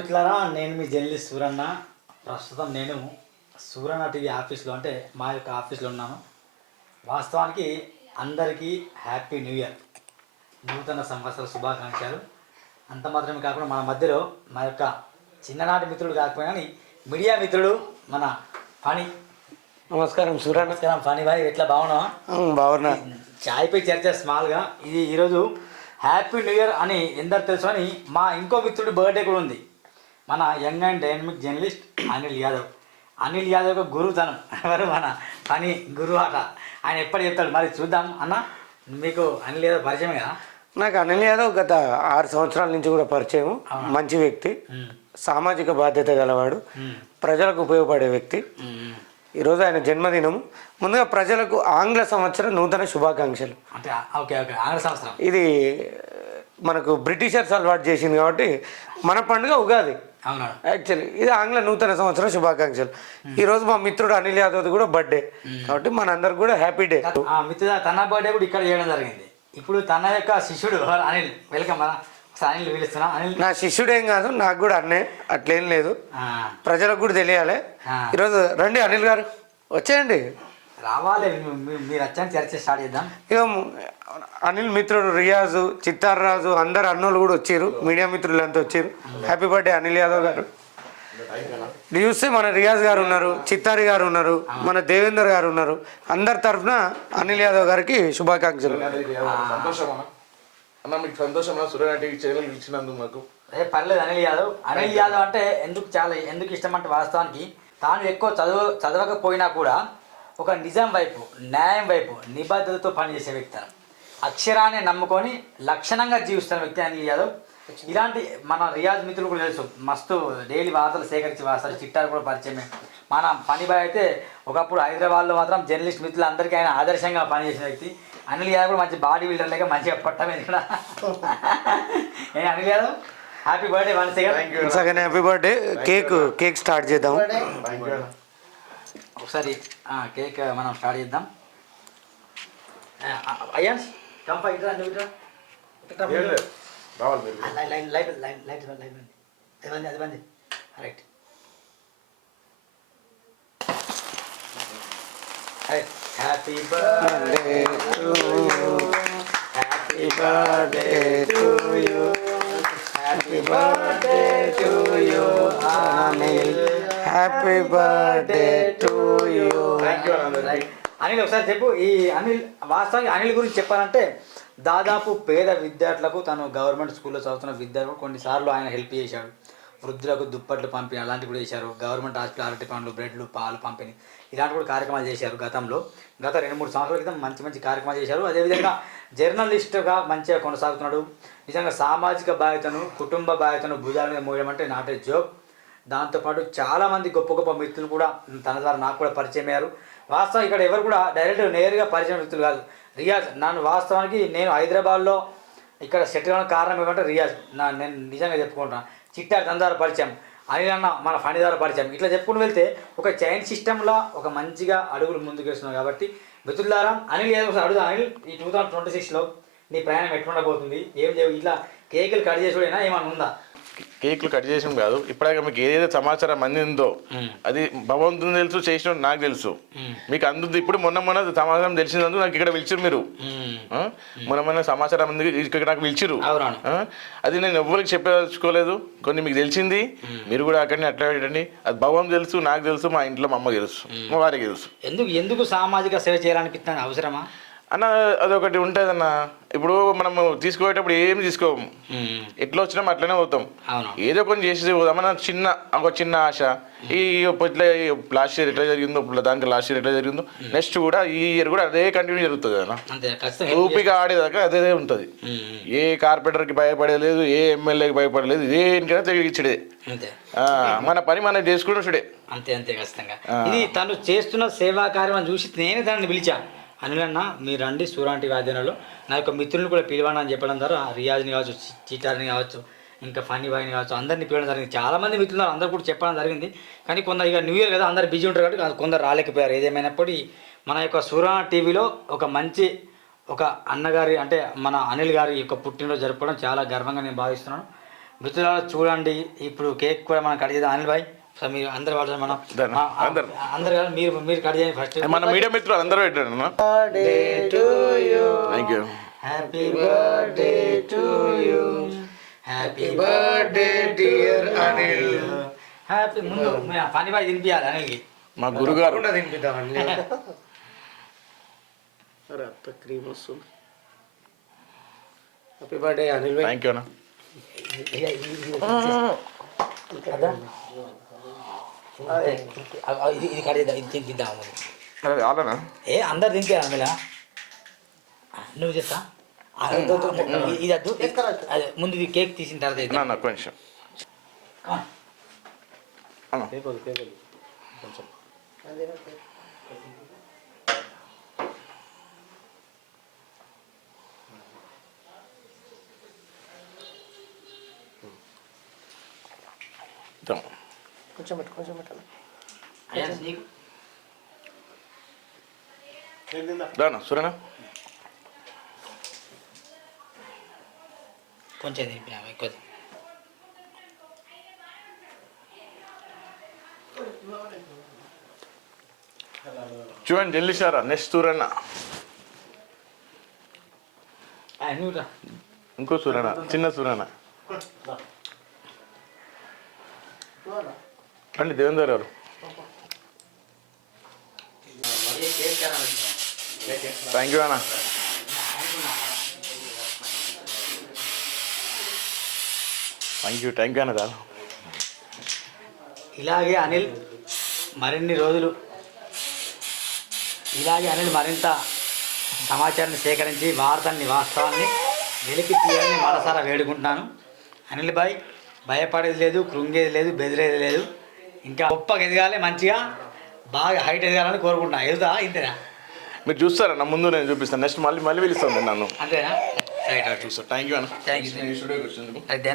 మిత్రులారా, నేను మీ జర్నలిస్ట్ సూరన్న. ప్రస్తుతం నేను సూరన్న టీవీ ఆఫీస్లో అంటే మా యొక్క ఆఫీస్లో ఉన్నాను. వాస్తవానికి అందరికీ హ్యాపీ న్యూ ఇయర్, నూతన సంవత్సర శుభాకాంక్షలు. అంత మాత్రమే కాకుండా మన మధ్యలో మా యొక్క చిన్ననాటి మిత్రుడు కాకపోయినా కానీ మీడియా మిత్రుడు మన ఫణి. నమస్కారం సూరన్న. నమస్కారం ఫణి భాయ్, ఎట్లా బాగున్నావా? బాగున్నా. చాయ్పై చర్చ స్మాల్గా. ఇది ఈరోజు హ్యాపీ న్యూ ఇయర్ అని ఎందరు తెలుసు అని మా ఇంకో మిత్రుడి బర్త్డే కూడా ఉంది. మన young and dynamic journalist Anil Yadav. Anil Yadav యొక్క గురువుతనం ఎవరు? మన పని గురువు ఆట. ఆయన ఎప్పుడు చెప్తాడు మరి చూద్దాం. అన్న, మీకు అనిల్ యాదవ్ పరిచయం కదా? నాకు అనిల్ యాదవ్ గత 6 సంవత్సరాల నుంచి కూడా పరిచయం. మంచి వ్యక్తి, సామాజిక బాధ్యత గలవాడు, ప్రజలకు ఉపయోగపడే వ్యక్తి. ఈరోజు ఆయన జన్మదినం. ముందుగా ప్రజలకు ఆంగ్ల సంవత్సర నూతన శుభాకాంక్షలు. అంటే ఓకే ఓకే, ఆంగ్ల సంవత్సరం ఇది మనకు బ్రిటిషర్స్ అలవాటు చేసింది కాబట్టి మన పండుగ ఉగాది. యాక్చువల్లీ ఇది ఆంగ్ల నూతన సంవత్సర శుభాకాంక్షలు. ఈరోజు మా మిత్రుడు అనిల్ యాదవ్ కూడా బర్త్డే కాబట్టి మనందరికి కూడా హ్యాపీ డే. మిత్రుడు తన బర్త్డే కూడా ఇక్కడ చేయడం జరిగింది. ఇప్పుడు తన యొక్క శిష్యుడు అనిల్, వెల్కమ్. అనిల్ పిలుస్తున్నా. అనిల్ నా శిష్యుడేం కాదు, నాకు కూడా అన్నే, అట్లేం లేదు. ప్రజలకు కూడా తెలియాలి. ఈరోజు రండి అనిల్ గారు, వచ్చేయండి. రావాలి, మీరు వచ్చాను చర్చ స్టార్ట్ చేద్దాం. ఇక అనిల్ మిత్రుడు రియాజు, చిత్తారరాజు, అందరు అన్నోళ్ళు కూడా వచ్చారు. మీడియా మిత్రులు అంతా వచ్చారు. హ్యాపీ బర్త్డే అనిల్ యాదవ్ గారు. చూస్తే మన రియాజ్ గారు ఉన్నారు, చిత్తారి గారు ఉన్నారు, మన దేవేందర్ గారు ఉన్నారు. అందరి తరఫున అనిల్ యాదవ్ గారికి శుభాకాంక్షలు. అన్న మీకు సంతోషం సూర్యనాటి ఛానల్ ఇచ్చినందుకు మాకు. పర్లేదు. అనిల్ యాదవ్ అంటే ఎందుకు ఇష్టం అంటే వాస్తవానికి తాను ఎక్కువ చదవకపోయినా కూడా ఒక నిజం వైపు, న్యాయం వైపు నిబద్ధతతో పనిచేసే వ్యక్తి. అక్షరాన్ని నమ్ముకొని లక్షణంగా జీవిస్తున్న వ్యక్తి అనిల్ యాదవ్. ఇలాంటి మన రియాజ్ మిత్రులు కూడా తెలుసు, మస్తు డైలీ వార్తలు సేకరించి వాస్తారు. చిట్టారు కూడా పరిచయమే. మన పని బాయ్ అయితే ఒకప్పుడు హైదరాబాద్లో మాత్రం జర్నలిస్ట్ మిత్రులందరికీ ఆయన ఆదర్శంగా పనిచేసిన వ్యక్తి. అనిల్ యాదవ్ కూడా మంచి బాడీ బిల్డర్ లేక మంచిగా పట్టమేది కూడా. Anil Yadav happy birthday once again. Happy birthday. Cake start చేద్దాం ఒకసారి. కేక్ మనం స్టార్ట్ చేద్దాం. అయ్యాన్స్ కంపా ఇట్రా, అది బంది right. Happy birthday to you, happy birthday to you, happy birthday to you Anil, happy birthday to you. Anil ఒకసారి చెప్పు. ఈ అనిల్ వాస్తవానికి అనిల్ గురించి చెప్పాలంటే దాదాపు పేద విద్యార్థులకు, తను గవర్నమెంట్ స్కూల్లో చదువుతున్న విద్యార్థులకు కొన్నిసార్లు ఆయన హెల్ప్ చేశాడు. వృద్ధులకు దుప్పట్లు పంపిణీ అలాంటివి కూడా చేశారు. గవర్నమెంట్ హాస్పిటల్ అరటి పండ్లు, బ్రెడ్లు, పాలు పంపిణీ ఇలాంటి కూడా కార్యక్రమాలు చేశారు. గత 2-3 సంవత్సరాల క్రితం మంచి కార్యక్రమాలు చేశారు. అదేవిధంగా జర్నలిస్ట్గా మంచిగా కొనసాగుతున్నాడు. నిజంగా సామాజిక బాధ్యతను, కుటుంబ బాధ్యతను భుజాల మీద మోయడం అంటే నాటే జోక్. దాంతోపాటు చాలామంది గొప్ప మిత్రులు కూడా తన ద్వారా నాకు కూడా పరిచయం అయ్యారు. వాస్తవం ఇక్కడ ఎవరు కూడా నేరుగా పరిచయం వ్యక్తులు కాదు. రియాజ్ వాస్తవానికి నేను హైదరాబాద్లో ఇక్కడ సెటిల్ అవ్వడానికి కారణం ఏమంటే రియాజ్. నేను నిజంగా చెప్పుకుంటున్నాను. చిట్టా తందార పరిచయం, అనిల్ అన్న మన ఫణిదార పరిచయం, ఇట్లా చెప్పుకుని వెళ్తే ఒక చైన్ సిస్టంలో ఒక మంచిగా అడుగులు ముందుకు వేస్తున్నాం. కాబట్టి మిత్రులారా, అనిల్ ఏదో అడుగుదా. అనిల్, ఈ 2026లో నీ ప్రయాణం ఎట్లుండబోతుంది? ఏం చేయవు? ఇట్లా కేకులు కట్ చేసుడైనా ఏమన్నా ఉందా? కేకులు కట్ చేసాం కాదు, ఇప్పటికే మీకు ఏదైతే సమాచారం అందిందో అది భగవంతుని తెలుసు, చేసిన నాకు తెలుసు. మీకు అందుంది. ఇప్పుడు మొన్న సమాచారం తెలిసినందుకు నాకు ఇక్కడ పిలిచిరు. మీరు మొన్న సమాచారం అంది ఇక్కడ నాకు పిలిచిరు. అది నేను ఎవ్వరికి చెప్పదలుచుకోలేదు. కొన్ని మీకు తెలిసింది, మీరు కూడా అక్కడనే అట్లా పెట్టండి. అది భగవంతు తెలుసు, నాకు తెలుసు, మా ఇంట్లో మా అమ్మ తెలుసు, మా వారికి తెలుసు. ఎందుకు సామాజిక సేవ చేయాలనిపిస్తుంది? అవసరమా అన్న? అదొకటి ఉంటుంది అన్న. ఇప్పుడు మనము తీసుకోయేటప్పుడు ఏం తీసుకోము, ఎట్లా వచ్చినాం అట్లనే పోతాం. ఏదో కొన్ని చేసి పోదామన్న ఒక చిన్న ఆశ. ఇట్లా లాస్ట్ ఇయర్ ఎట్లా జరిగిందో, దానికి లాస్ట్ ఇయర్ ఎట్లా జరిగిందో నెక్స్ట్ కూడా ఈ ఇయర్ కూడా అదే కంటిన్యూ జరుగుతుంది అన్న. ఊపిక ఆడేదాకా అదే ఉంటుంది. ఏ కార్పొరేటర్కి భయపడలేదు, ఏ ఎమ్మెల్యేకి భయపడలేదు, దేనికైనా తిరిగిచ్చడే. మన పని మనం చేసుకుంటే అంతే ఖచ్చితంగా. ఇది తను చేస్తున్న సేవా కార్యక్రమం చూసి నేనే దాన్ని పిలిచాను. అనిల్ అన్న, మీరు రండి సూరాంటి వాద్యంలో. నా యొక్క మిత్రులను కూడా పిలవండి అని చెప్పడం ద్వారా రియాజ్ని కావచ్చు, చిటార్ని కావచ్చు, ఇంకా ఫనీ బాయ్ని కావచ్చు, అందరినీ పిలవడం జరిగింది. చాలామంది మిత్రులు అందరూ కూడా చెప్పడం జరిగింది. కానీ కొందరు ఇక న్యూ ఇయర్ కదా, అందరు బిజీ ఉంటారు కాబట్టి కొందరు రాలేకపోయారు. ఏదేమైనప్పటికీ మన యొక్క సూరాణ టీవీలో ఒక అన్నగారి అంటే మన అనిల్ గారి యొక్క పుట్టినరోజు జరుపుకోవడం చాలా గర్వంగా నేను భావిస్తున్నాను. మిత్రులారా చూడండి, ఇప్పుడు కేక్ కూడా మనం కట్ చేద్దాం. అనిల్ భాయ్ సో మీరు అందరు పడతారు మనం Done. అందరు. అందరు కాదు, మీరు కట్ చేయండి ఫస్ట్. మన మీడియా మిత్రులు అందరూ పెట్టారు thank you. Happy birthday to you, happy birthday dear Anil. Happy ముందు పని బాయ్ తినిపించాలి అనిల్కి. మా గురుగారు తినిపిద్దామండి. అరే అత్త క్రీమ్ వస్తుంది. Happy birthday Anil Bhai. Thank you అన్న. ఇది కట్ చేద్దాం, ఇది తినిపిద్దాం. అదే అలానా అందరు తినిపించాలి అందులో. నువ్వు చెప్తా ఇది వద్దు, అదే ముందు ఇది కేక్ తీసిన తర్వాత ఇది. నా కొంచెం అన్న కొంచెం పెట్టాలి. అయాన్స్ నీకు రానా సురేనా కొంచెం తినిపించాము ఎక్కువ. చూడండి జల్లిసారా నెక్స్ట్ సూరన్న నువ్వు రా. ఇంకో సూరన్న చిన్న సూరన్న అండి దేవేందర్ గారు థ్యాంక్ యూ అన్న. థ్యాంక్ యూ అన్న కాదు. ఇలాగే అనిల్ మరిన్ని రోజులు మరింత సమాచారాన్ని సేకరించి వాస్తవాన్ని వెలికి తీయాలని మనసారా వేడుకుంటున్నాను. అనిల్ భాయ్ భయపడేది లేదు, కృంగేది లేదు, బెదిరేది లేదు. ఇంకా గొప్పగా ఎదగాలి, మంచిగా బాగా హైట్ ఎదగాలని కోరుకుంటున్నాను. ఎదుగుతా ఇంతేనా? మీరు చూస్తారా నా ముందు నేను చూపిస్తాను నెక్స్ట్ మళ్ళీ పిలుస్తాను నన్ను అంతేనా? రైట్. చూస్తాను. థ్యాంక్ యూ అన్న. Thank you. స్టూడియోకి వచ్చినందుకు. అయితే